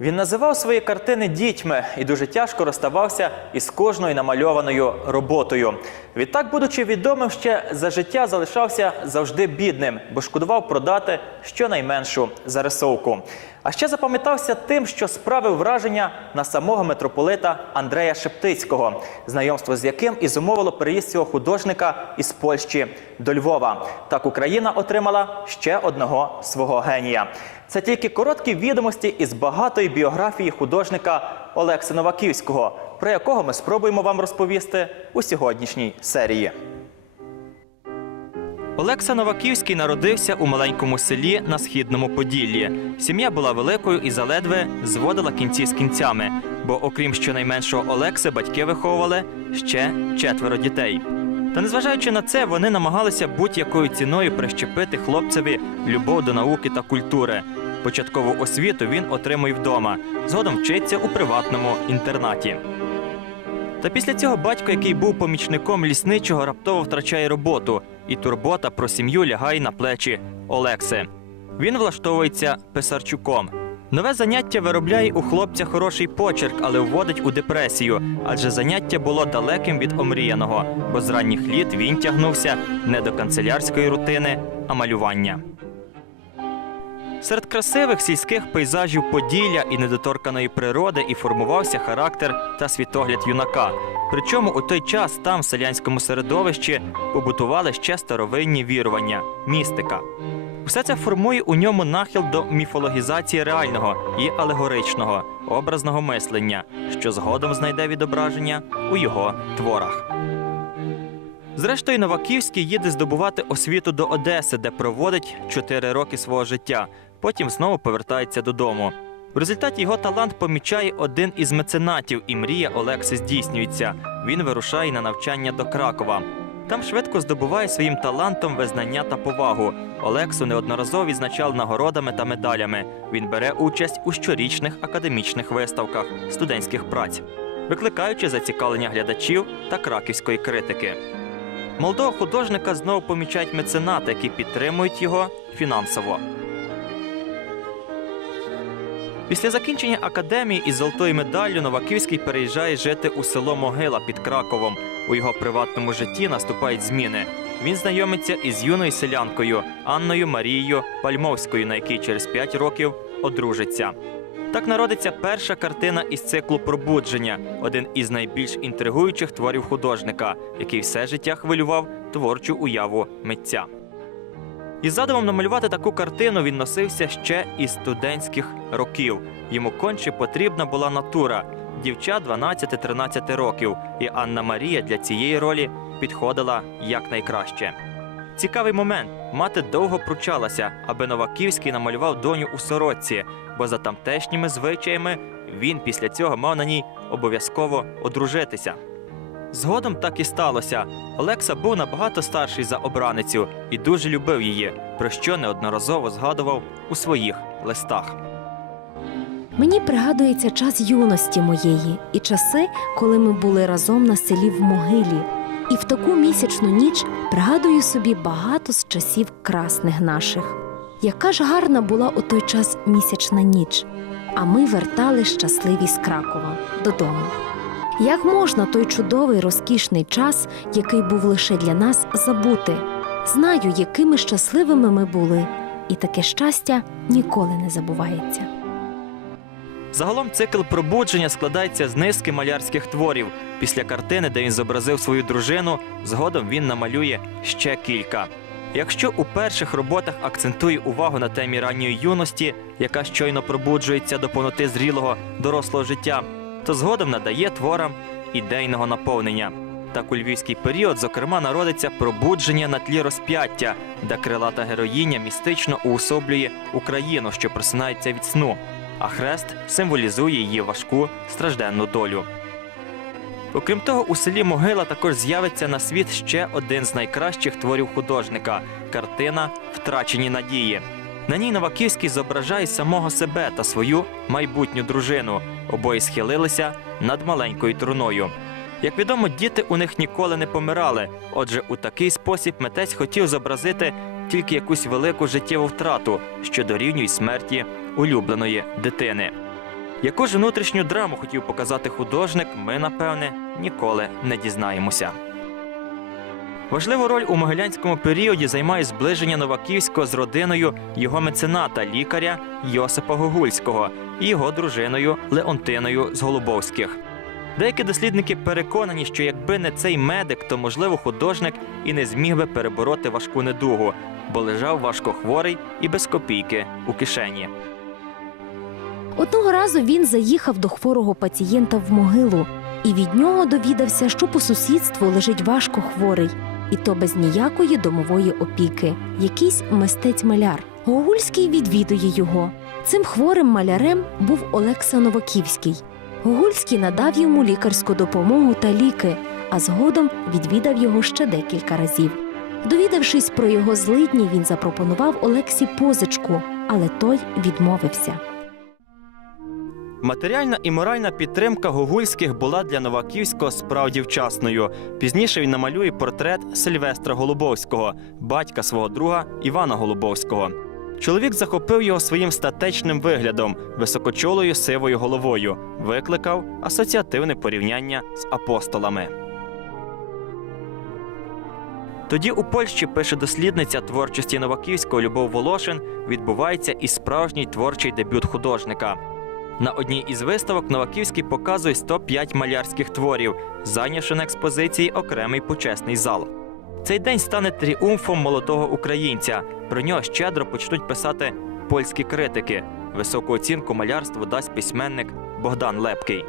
Він називав свої картини дітьми і дуже тяжко розставався із кожною намальованою роботою. Відтак, будучи відомим, ще за життя залишався завжди бідним, бо шкодував продати щонайменшу зарисовку. А ще запам'ятався тим, що справив враження на самого митрополита Андрея Шептицького, знайомство з яким і зумовило переїзд цього художника із Польщі до Львова. Так Україна отримала ще одного свого генія. Це тільки короткі відомості із багатої біографії художника Олекси Новаківського, про якого ми спробуємо вам розповісти у сьогоднішній серії. Олекса Новаківський народився у маленькому селі на східному Поділлі. Сім'я була великою і заледве зводила кінці з кінцями, бо, окрім щонайменшого Олекси, батьки виховували ще четверо дітей. Та незважаючи на це, вони намагалися будь-якою ціною прищепити хлопцеві любов до науки та культури. Початкову освіту він отримує вдома, згодом вчиться у приватному інтернаті. Та після цього батько, який був помічником лісничого, раптово втрачає роботу, і турбота про сім'ю лягає на плечі Олекси. Він влаштовується писарчуком. Нове заняття виробляє у хлопця хороший почерк, але вводить у депресію, адже заняття було далеким від омріяного, бо з ранніх літ він тягнувся не до канцелярської рутини, а малювання. Серед красивих сільських пейзажів Поділля і недоторканої природи і формувався характер та світогляд юнака. Причому у той час там, в селянському середовищі, побутували ще старовинні вірування містика. Все це формує у ньому нахил до міфологізації реального і алегоричного образного мислення, що згодом знайде відображення у його творах. Зрештою, Новаківський їде здобувати освіту до Одеси, де проводить 4 роки свого життя. Потім знову повертається додому. В результаті його талант помічає один із меценатів, і мрія Олекси здійснюється. Він вирушає на навчання до Кракова. Там швидко здобуває своїм талантом визнання та повагу. Олексу неодноразово відзначали нагородами та медалями. Він бере участь у щорічних академічних виставках студентських праць, викликаючи зацікавлення глядачів та краківської критики. Молодого художника знову помічають меценати, які підтримують його фінансово. Після закінчення академії із золотою медаллю Новаківський переїжджає жити у село Могила під Краковом. У його приватному житті наступають зміни. Він знайомиться із юною селянкою Анною Марією Пальмовською, на якій через 5 років одружиться. Так народиться перша картина із циклу Пробудження, один із найбільш інтригуючих творів художника, який все життя хвилював творчу уяву митця. Із задумом намалювати таку картину він носився ще із студентських років. Йому конче потрібна була натура дівча 12-13 років, і Анна Марія для цієї ролі підходила якнайкраще. Цікавий момент мати довго пручалася, аби Новаківський намалював доню у сорочці, бо за тамтешніми звичаями він після цього мав на ній обов'язково одружитися. Згодом так і сталося. Олекса був набагато старший за обраницю і дуже любив її, про що неодноразово згадував у своїх листах. Мені пригадується час юності моєї і часи, коли ми були разом на селі в могилі. І в таку місячну ніч пригадую собі багато з часів красних наших. Яка ж гарна була у той час місячна ніч, а ми вертали щасливі з Кракова додому. Як можна той чудовий розкішний час, який був лише для нас, забути? Знаю, якими щасливими ми були, і таке щастя ніколи не забувається. Загалом цикл пробудження складається з низки малярських творів. Після картини, де він зобразив свою дружину, згодом він намалює ще кілька. Якщо у перших роботах акцентує увагу на темі ранньої юності, яка щойно пробуджується до повноти зрілого дорослого життя, то згодом надає творам ідейного наповнення. Так у львівський період, зокрема, народиться пробудження на тлі розп'яття, де крилата героїня містично уособлює Україну, що просинається від сну, а хрест символізує її важку стражденну долю. Окрім того, у селі Могила також з'явиться на світ ще один з найкращих творів художника картина Втрачені надії. На ній Новаківський зображає самого себе та свою майбутню дружину. Обоє схилилися над маленькою труною. Як відомо, діти у них ніколи не помирали. Отже, у такий спосіб митець хотів зобразити тільки якусь велику життєву втрату, що дорівнює смерті улюбленої дитини. Яку ж внутрішню драму хотів показати художник, ми, напевне, ніколи не дізнаємося. Важливу роль у могилянському періоді займає зближення Новаківського з родиною його мецената, лікаря Йосипа Гогульського і його дружиною Леонтиною з Голубовських. Деякі дослідники переконані, що якби не цей медик, то можливо художник і не зміг би перебороти важку недугу, бо лежав важкохворий і без копійки у кишені. Одного разу він заїхав до хворого пацієнта в могилу і від нього довідався, що по сусідству лежить важко хворий, і то без ніякої домової опіки, якийсь мистець-маляр. Гогульський відвідує його. Цим хворим малярем був Олекса Новаківський. Гогульський надав йому лікарську допомогу та ліки, а згодом відвідав його ще декілька разів. Довідавшись про його злидні, він запропонував Олексі позичку, але той відмовився. Матеріальна і моральна підтримка Гогульських була для Новаківського справді вчасною. Пізніше він намалює портрет Сильвестра Голубовського, батька свого друга Івана Голубовського. Чоловік захопив його своїм статечним виглядом, високочолою сивою головою, викликав асоціативне порівняння з апостолами. Тоді у Польщі пише дослідниця творчості Новаківського Любов Волошин, відбувається і справжній творчий дебют художника. На одній із виставок Новаківський показує 105 малярських творів, зайнявши на експозиції окремий почесний зал. Цей день стане тріумфом молодого українця. Про нього щедро почнуть писати польські критики. Високу оцінку малярству дасть письменник Богдан Лепкий.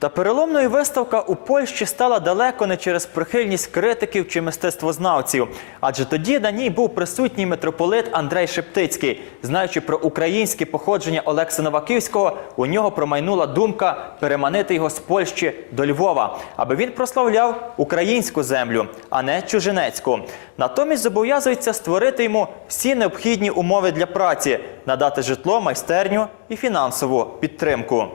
Та переломною виставка у Польщі стала далеко не через прихильність критиків чи мистецтвознавців, адже тоді на ній був присутній митрополит Андрей Шептицький. Знаючи про українське походження Олекса Новаківського, у нього промайнула думка переманити його з Польщі до Львова, аби він прославляв українську землю, а не чужинецьку. Натомість зобов'язується створити йому всі необхідні умови для праці, надати житло, майстерню і фінансову підтримку.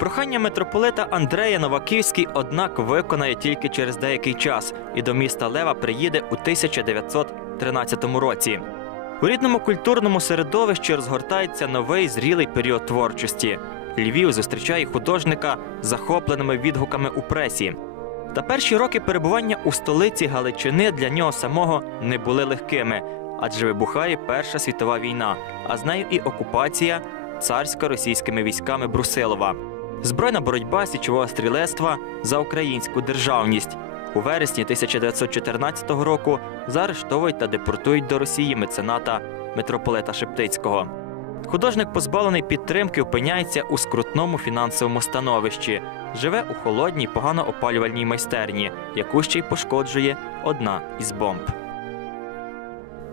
Прохання митрополита Андрея Новаківський, однак, виконає тільки через деякий час і до міста Лева приїде у 1913 році. У рідному культурному середовищі розгортається новий зрілий період творчості. Львів зустрічає художника захопленими відгуками у пресі. Та перші роки перебування у столиці Галичини для нього самого не були легкими, адже вибухає Перша світова війна, а з нею і окупація царсько-російськими військами Брусилова. Збройна боротьба січового стрілецтва за українську державність. У вересні 1914 року заарештовують та депортують до Росії мецената митрополита Шептицького. Художник, позбавлений підтримки, опиняється у скрутному фінансовому становищі, живе у холодній, погано опалювальній майстерні, яку ще й пошкоджує одна із бомб.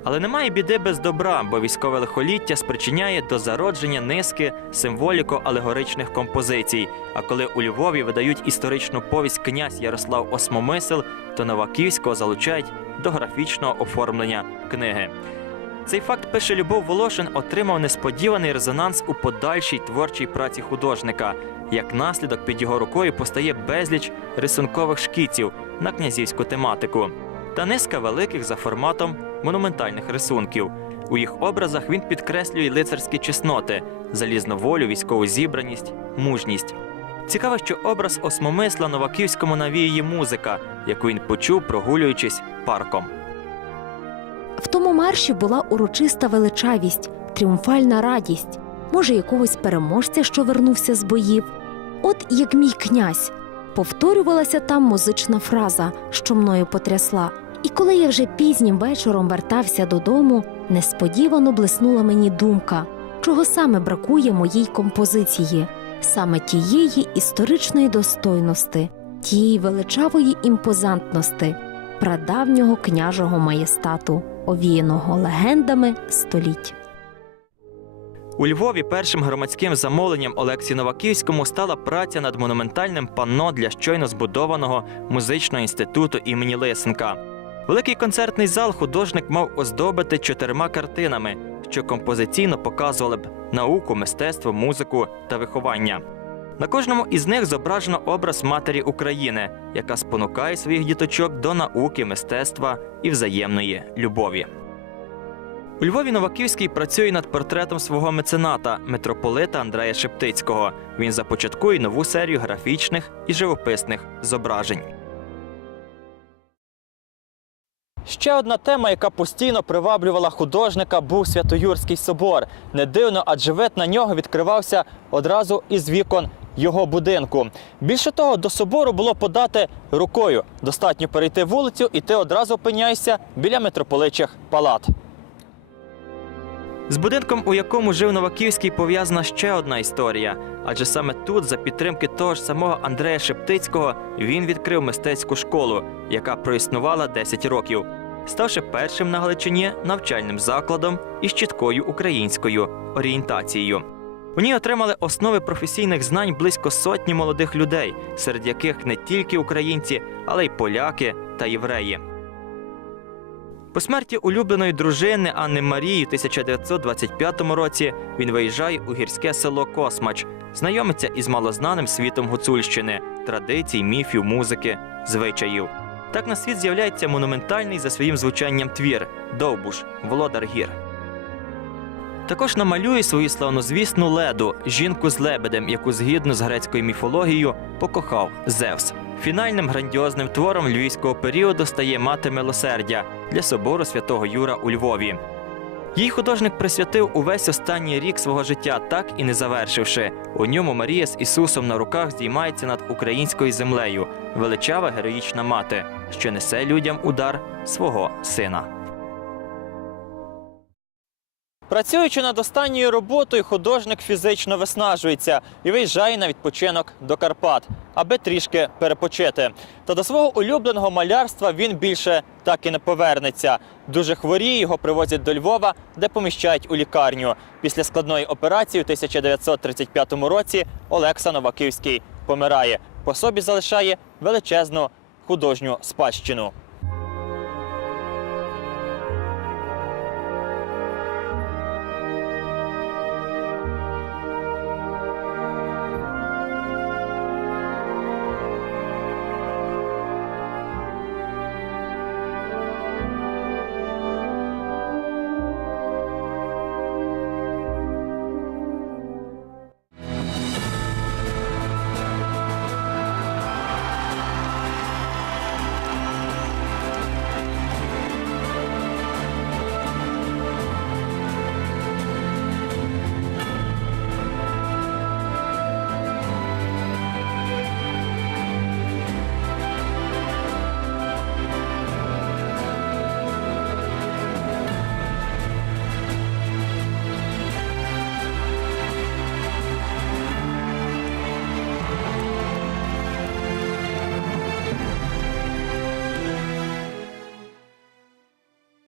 Але немає біди без добра, бо військове лихоліття спричиняє до зародження низки символіко-алегоричних композицій. А коли у Львові видають історичну повість князь Ярослав Осмомисел, то Новаківського залучають до графічного оформлення книги. Цей факт пише Любов Волошин, отримав несподіваний резонанс у подальшій творчій праці художника. Як наслідок під його рукою постає безліч рисункових шкіців на князівську тематику та низка великих за форматом монументальних рисунків. У їх образах він підкреслює лицарські чесноти, залізну волю, військову зібраність, мужність. Цікаво, що образ осмомисла Новаківському навіює музика, яку він почув, прогулюючись парком. В тому марші була урочиста величавість, тріумфальна радість, може, якогось переможця, що вернувся з боїв. От як мій князь. Повторювалася там музична фраза, що мною потрясла. І коли я вже пізнім вечором вертався додому, несподівано блиснула мені думка, чого саме бракує моїй композиції, саме тієї історичної достойності, тієї величавої імпозантності, прадавнього княжого маєстату, овіяного легендами століть. У Львові першим громадським замовленням Олексі Новаківському стала праця над монументальним панно для щойно збудованого музичного інституту імені Лисенка. Великий концертний зал художник мав оздобити чотирма картинами, що композиційно показували б науку, мистецтво, музику та виховання. На кожному із них зображено образ матері України, яка спонукає своїх діточок до науки, мистецтва і взаємної любові. У Львові Новаківський працює над портретом свого мецената, митрополита Андрея Шептицького. Він започаткує нову серію графічних і живописних зображень. Ще одна тема, яка постійно приваблювала художника, був Святоюрський собор. Не дивно, адже вид на нього відкривався одразу із вікон його будинку. Більше того, до собору було подати рукою. Достатньо перейти вулицю, і ти одразу опиняєшся біля митрополичих палат. З будинком, у якому жив Новаківський, пов'язана ще одна історія. Адже саме тут, за підтримки того ж самого Андрея Шептицького, він відкрив мистецьку школу, яка проіснувала 10 років, ставши першим на Галичині навчальним закладом із чіткою українською орієнтацією. У ній отримали основи професійних знань близько сотні молодих людей, серед яких не тільки українці, але й поляки та євреї. По смерті улюбленої дружини Анни Марії у 1925 році він виїжджає у гірське село Космач, знайомиться із малознаним світом Гуцульщини, традицій, міфів, музики, звичаїв. Так на світ з'являється монументальний за своїм звучанням твір Довбуш, Володар Гір. Також намалює свою славнозвісну леду жінку з лебедем, яку згідно з грецькою міфологією покохав Зевс. Фінальним грандіозним твором львівського періоду стає мати милосердя для собору святого Юра у Львові. Їй художник присвятив увесь останній рік свого життя, так і не завершивши. У ньому Марія з Ісусом на руках здіймається над українською землею, величава героїчна мати, що несе людям удар свого сина. Працюючи над останньою роботою, художник фізично виснажується і виїжджає на відпочинок до Карпат, аби трішки перепочити. Та до свого улюбленого малярства він більше так і не повернеться. Дуже хворіє, його привозять до Львова, де поміщають у лікарню. Після складної операції у 1935 році Олекса Новаківський помирає. По собі залишає величезну художню спадщину.